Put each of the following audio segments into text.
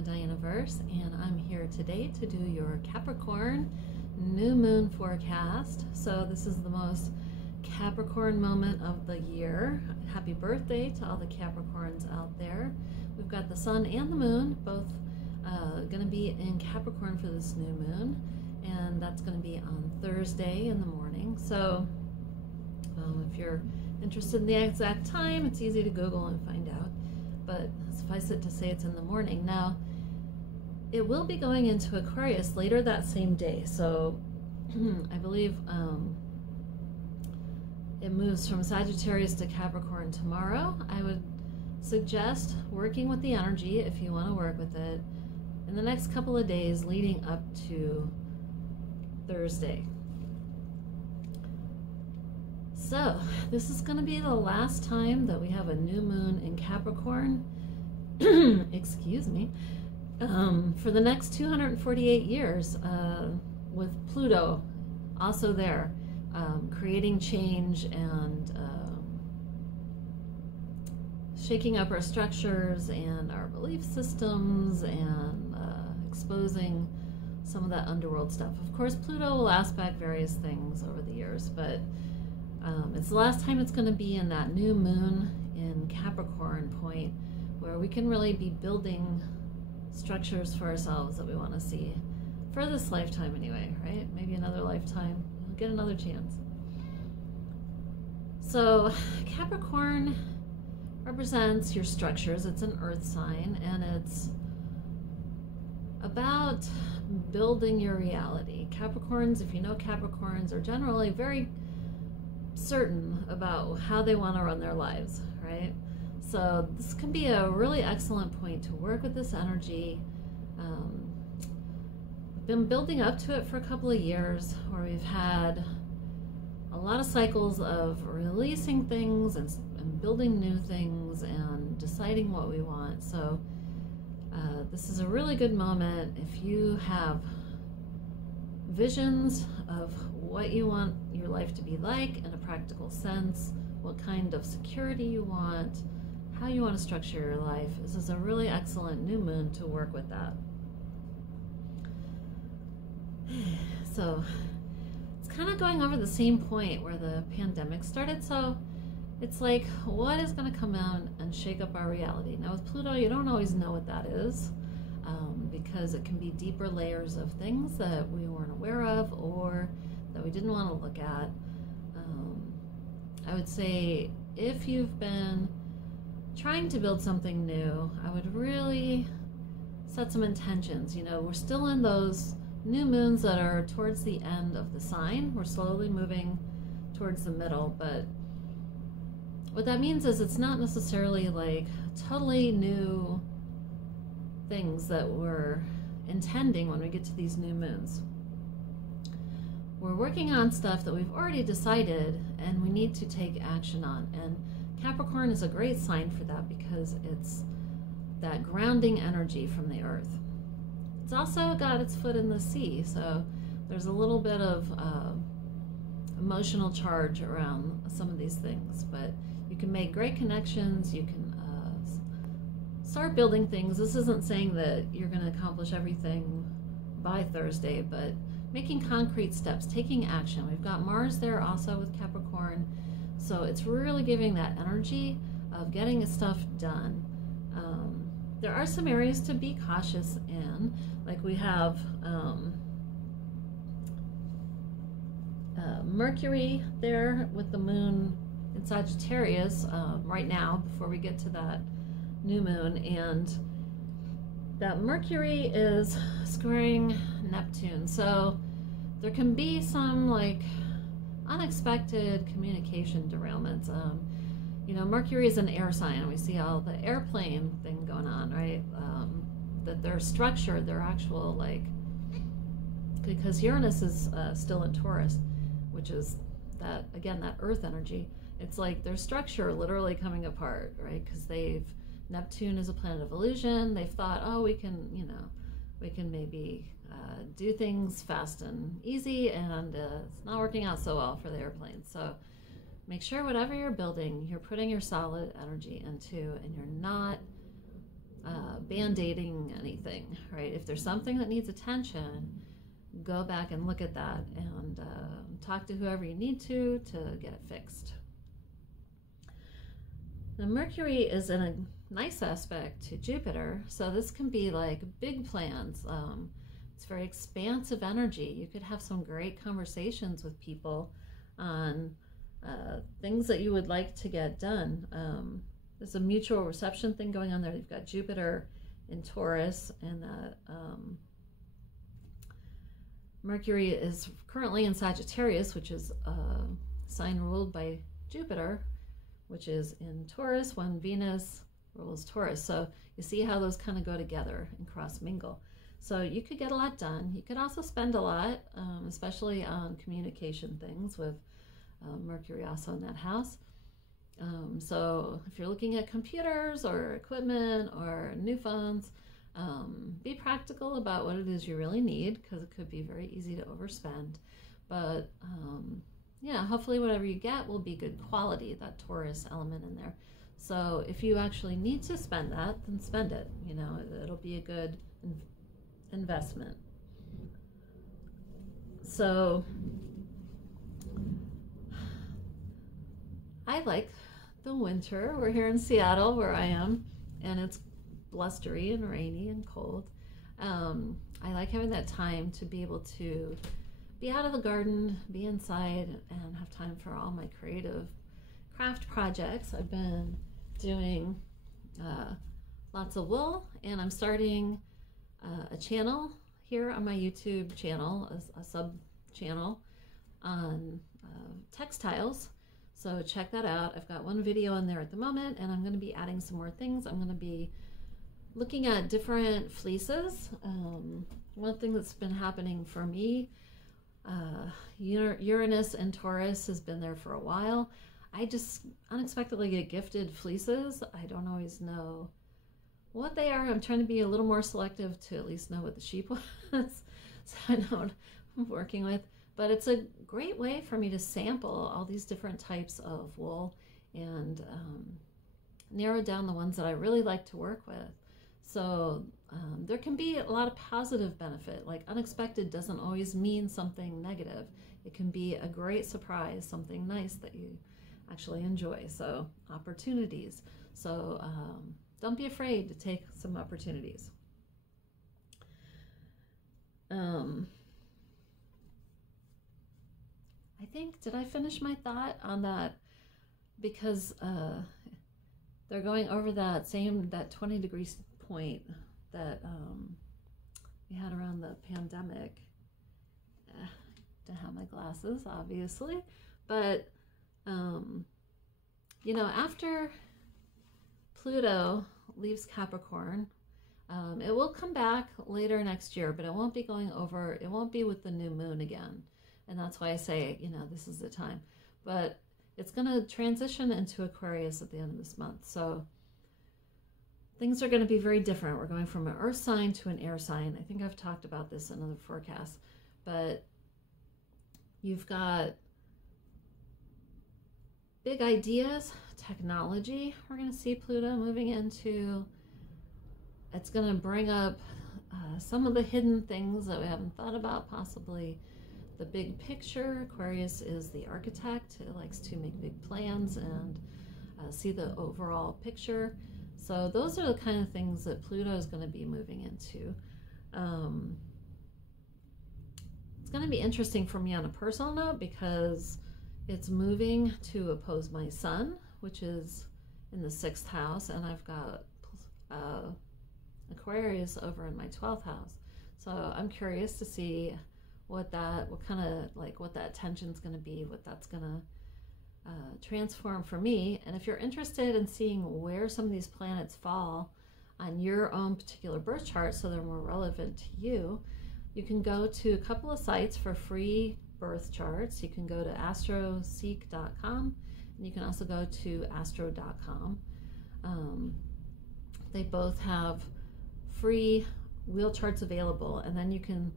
Dianaverse, and I'm here today to do your Capricorn New Moon forecast. So this is the most Capricorn moment of the year. Happy birthday to all the Capricorns out there. We've got the Sun and the Moon both going to be in Capricorn for this new moon, and that's going to be on Thursday in the morning. So if you're interested in the exact time, it's easy to Google and find out, but suffice it to say it's in the morning. Now, it will be going into Aquarius later that same day, so I believe it moves from Sagittarius to Capricorn tomorrow. I would suggest working with the energy, if you want to work with it, in the next couple of days leading up to Thursday. So this is going to be the last time that we have a new moon in Capricorn excuse me, for the next 248 years, with Pluto also there, creating change and shaking up our structures and our belief systems and exposing some of that underworld stuff. Of course, Pluto will aspect various things over the years, but it's the last time it's going to be in that new moon in Capricorn point, where we can really be building structures for ourselves that we want to see for this lifetime anyway, right? Maybe another lifetime, we'll get another chance. So Capricorn represents your structures. It's an earth sign, and it's about building your reality. Capricorns, if you know Capricorns, are generally very certain about how they want to run their lives, right? So this can be a really excellent point to work with this energy. We've been building up to it for a couple of years, where we've had a lot of cycles of releasing things and building new things and deciding what we want. So this is a really good moment if you have visions of what you want your life to be like in a practical sense, what kind of security you want, how you want to structure your life. This is a really excellent new moon to work with that. So it's kind of going over the same point where the pandemic started. So it's like, what is going to come out and shake up our reality? Now with Pluto, you don't always know what that is, because it can be deeper layers of things that we weren't aware of or that we didn't want to look at. I would say if you've been trying to build something new, I would really set some intentions. You know, we're still in those new moons that are towards the end of the sign. We're slowly moving towards the middle, but what that means is it's not necessarily like totally new things that we're intending when we get to these new moons. We're working on stuff that we've already decided and we need to take action on. And Capricorn is a great sign for that because it's that grounding energy from the earth. It's also got its foot in the sea, so there's a little bit of emotional charge around some of these things, but you can make great connections. You can start building things. This isn't saying that you're going to accomplish everything by Thursday, but making concrete steps, taking action. We've got Mars there also with Capricorn, so it's really giving that energy of getting stuff done. There are some areas to be cautious in, like we have Mercury there with the moon in Sagittarius right now before we get to that new moon, and that Mercury is squaring Neptune, so there can be some like unexpected communication derailments. You know, Mercury is an air sign, and we see all the airplane thing going on, right? That their structure, their actual, like, because Uranus is still in Taurus, which is that, again, that earth energy. It's like their structure literally coming apart, right? Because Neptune is a planet of illusion. They've thought, oh, we can, you know, we can maybe do things fast and easy, and it's not working out so well for the airplanes. So make sure whatever you're building, you're putting your solid energy into, and you're not band-aiding anything, right? If there's something that needs attention, go back and look at that and talk to whoever you need to get it fixed. Now, Mercury is in a nice aspect to Jupiter, so this can be like big plans. It's very expansive energy. You could have some great conversations with people on things that you would like to get done. There's a mutual reception thing going on there. You've got Jupiter in Taurus, and Mercury is currently in Sagittarius, which is a sign ruled by Jupiter, which is in Taurus when Venus rules Taurus. So you see how those kind of go together and cross mingle. So you could get a lot done. You could also spend a lot, especially on communication things with Mercury also in that house. So if you're looking at computers or equipment or new phones, be practical about what it is you really need, because it could be very easy to overspend. But yeah, hopefully whatever you get will be good quality, that Taurus element in there. So if you actually need to spend that, then spend it. You know, it'll be a good investment. So I like the winter. We're here in Seattle where I am, and it's blustery and rainy and cold. I like having that time to be able to be out of the garden, be inside, and have time for all my creative craft projects. I've been doing lots of wool, and I'm starting a channel here on my YouTube channel, a sub channel on textiles. So check that out. I've got one video in there at the moment, and I'm going to be adding some more things. I'm going to be looking at different fleeces. One thing that's been happening for me, Uranus and Taurus has been there for a while. I just unexpectedly get gifted fleeces. I don't always know what they are. I'm trying to be a little more selective to at least know what the sheep was, so I know what I'm working with. But it's a great way for me to sample all these different types of wool and narrow down the ones that I really like to work with. So there can be a lot of positive benefit. Like, unexpected doesn't always mean something negative. It can be a great surprise, something nice that you actually enjoy. So opportunities. So don't be afraid to take some opportunities. I think, did I finish my thought on that? Because they're going over that 20 degrees point that we had around the pandemic. Don't have my glasses, obviously, but you know, after Pluto leaves Capricorn, it will come back later next year, but it won't be going over, it won't be with the new moon again. And that's why I say, you know, this is the time. But it's going to transition into Aquarius at the end of this month. So things are going to be very different. We're going from an earth sign to an air sign. I think I've talked about this in other forecasts. But you've got big ideas, technology. We're going to see Pluto moving into. It's going to bring up some of the hidden things that we haven't thought about, possibly the big picture. Aquarius is the architect. It likes to make big plans and see the overall picture. So those are the kind of things that Pluto is going to be moving into. It's going to be interesting for me on a personal note because it's moving to oppose my sun, which is in the 6th house, and I've got Aquarius over in my 12th house. So I'm curious to see what that tension's going to be, what that's going to transform for me. And if you're interested in seeing where some of these planets fall on your own particular birth chart so they're more relevant to you, you can go to a couple of sites for free birth charts. You can go to astroseek.com, and you can also go to astro.com. They both have free wheel charts available, and then you can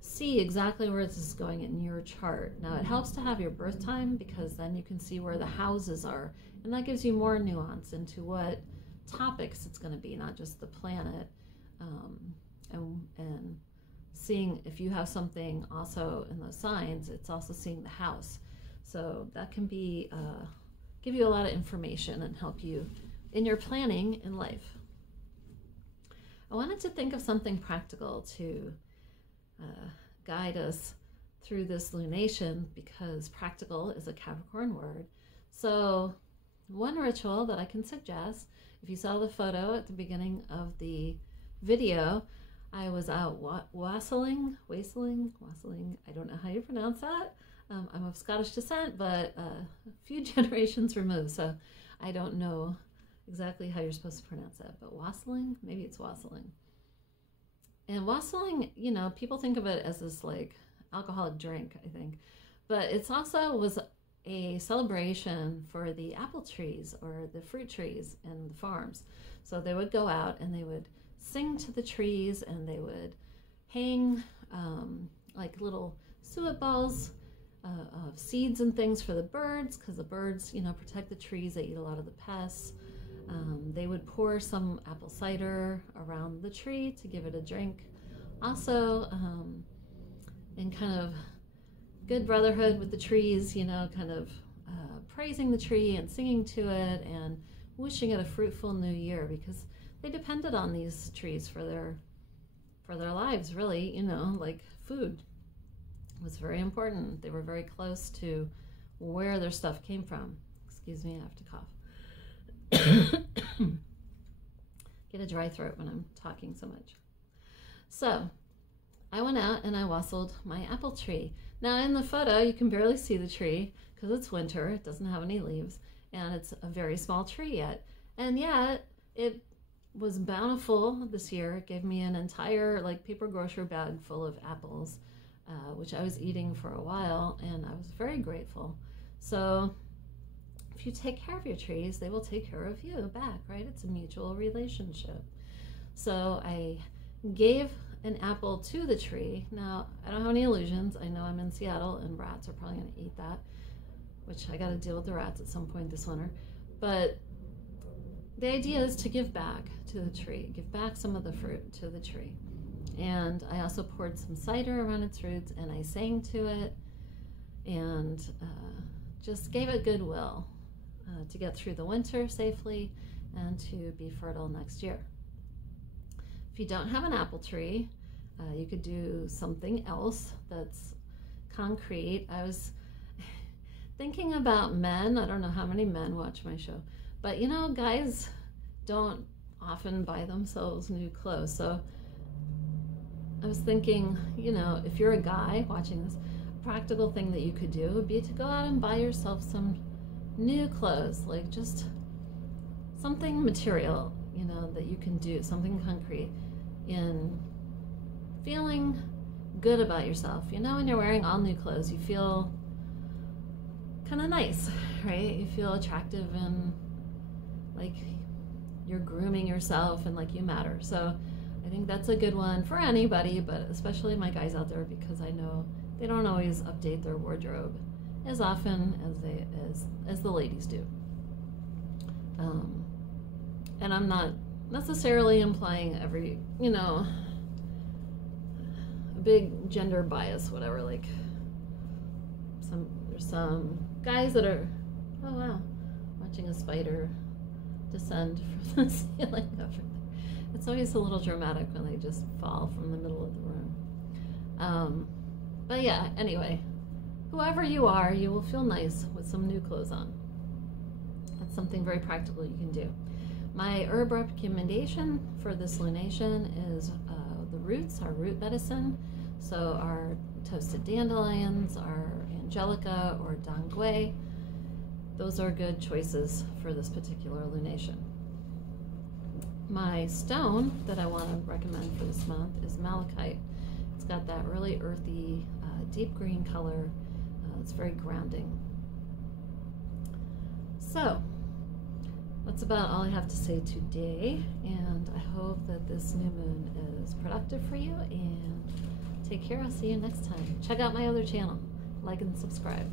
see exactly where this is going in your chart. Now, it helps to have your birth time because then you can see where the houses are, and that gives you more nuance into what topics it's going to be, not just the planet, and seeing if you have something also in those signs, it's also seeing the house. So that can be give you a lot of information and help you in your planning in life. I wanted to think of something practical to guide us through this lunation, because practical is a Capricorn word. So one ritual that I can suggest, if you saw the photo at the beginning of the video, I was out wassailing, I don't know how you pronounce that. I'm of Scottish descent, but a few generations removed, so I don't know exactly how you're supposed to pronounce that, but wassailing, maybe it's wassailing. And wassailing, you know, people think of it as this like alcoholic drink, I think, but it's also was a celebration for the apple trees or the fruit trees in the farms. So they would go out and they would sing to the trees, and they would hang like little suet balls of seeds and things for the birds, because the birds, you know, protect the trees. They eat a lot of the pests. They would pour some apple cider around the tree to give it a drink. Also, in kind of good brotherhood with the trees, you know, kind of praising the tree and singing to it and wishing it a fruitful new year, because they depended on these trees for their lives, really, you know, like food was very important. They were very close to where their stuff came from. Excuse me, I have to cough. Get a dry throat when I'm talking so much. So I went out and I wassailed my apple tree. Now in the photo, you can barely see the tree because it's winter. It doesn't have any leaves, and it's a very small tree yet. And yet it was bountiful this year. It gave me an entire like paper grocery bag full of apples, which I was eating for a while, and I was very grateful. So if you take care of your trees, they will take care of you back, right? It's a mutual relationship. So I gave an apple to the tree. Now, I don't have any illusions. I know I'm in Seattle and rats are probably going to eat that, which I got to deal with the rats at some point this winter. But the idea is to give back to the tree, give back some of the fruit to the tree. And I also poured some cider around its roots, and I sang to it, and just gave it goodwill to get through the winter safely and to be fertile next year. If you don't have an apple tree, you could do something else that's concrete. I was thinking about men. I don't know how many men watch my show, but you know, guys don't often buy themselves new clothes. So I was thinking, you know, if you're a guy watching this, a practical thing that you could do would be to go out and buy yourself some new clothes, like just something material, you know, that you can do, something concrete in feeling good about yourself. You know, when you're wearing all new clothes, you feel kind of nice, right? You feel attractive and like you're grooming yourself and like you matter. So I think that's a good one for anybody, but especially my guys out there, because I know they don't always update their wardrobe as often as the ladies do. And I'm not necessarily implying every, you know, big gender bias, whatever. Like there's some guys that are, oh wow, watching a spider descend from the ceiling over there. It's always a little dramatic when they just fall from the middle of the room. But yeah, anyway, whoever you are, you will feel nice with some new clothes on. That's something very practical you can do. My herb recommendation for this lunation is the roots, our root medicine. So our toasted dandelions, our angelica or dangui, those are good choices for this particular lunation. My stone that I want to recommend for this month is malachite. It's got that really earthy, deep green color. It's very grounding. So that's about all I have to say today, and I hope that this new moon is productive for you, and take care. I'll see you next time. Check out my other channel. Like and subscribe.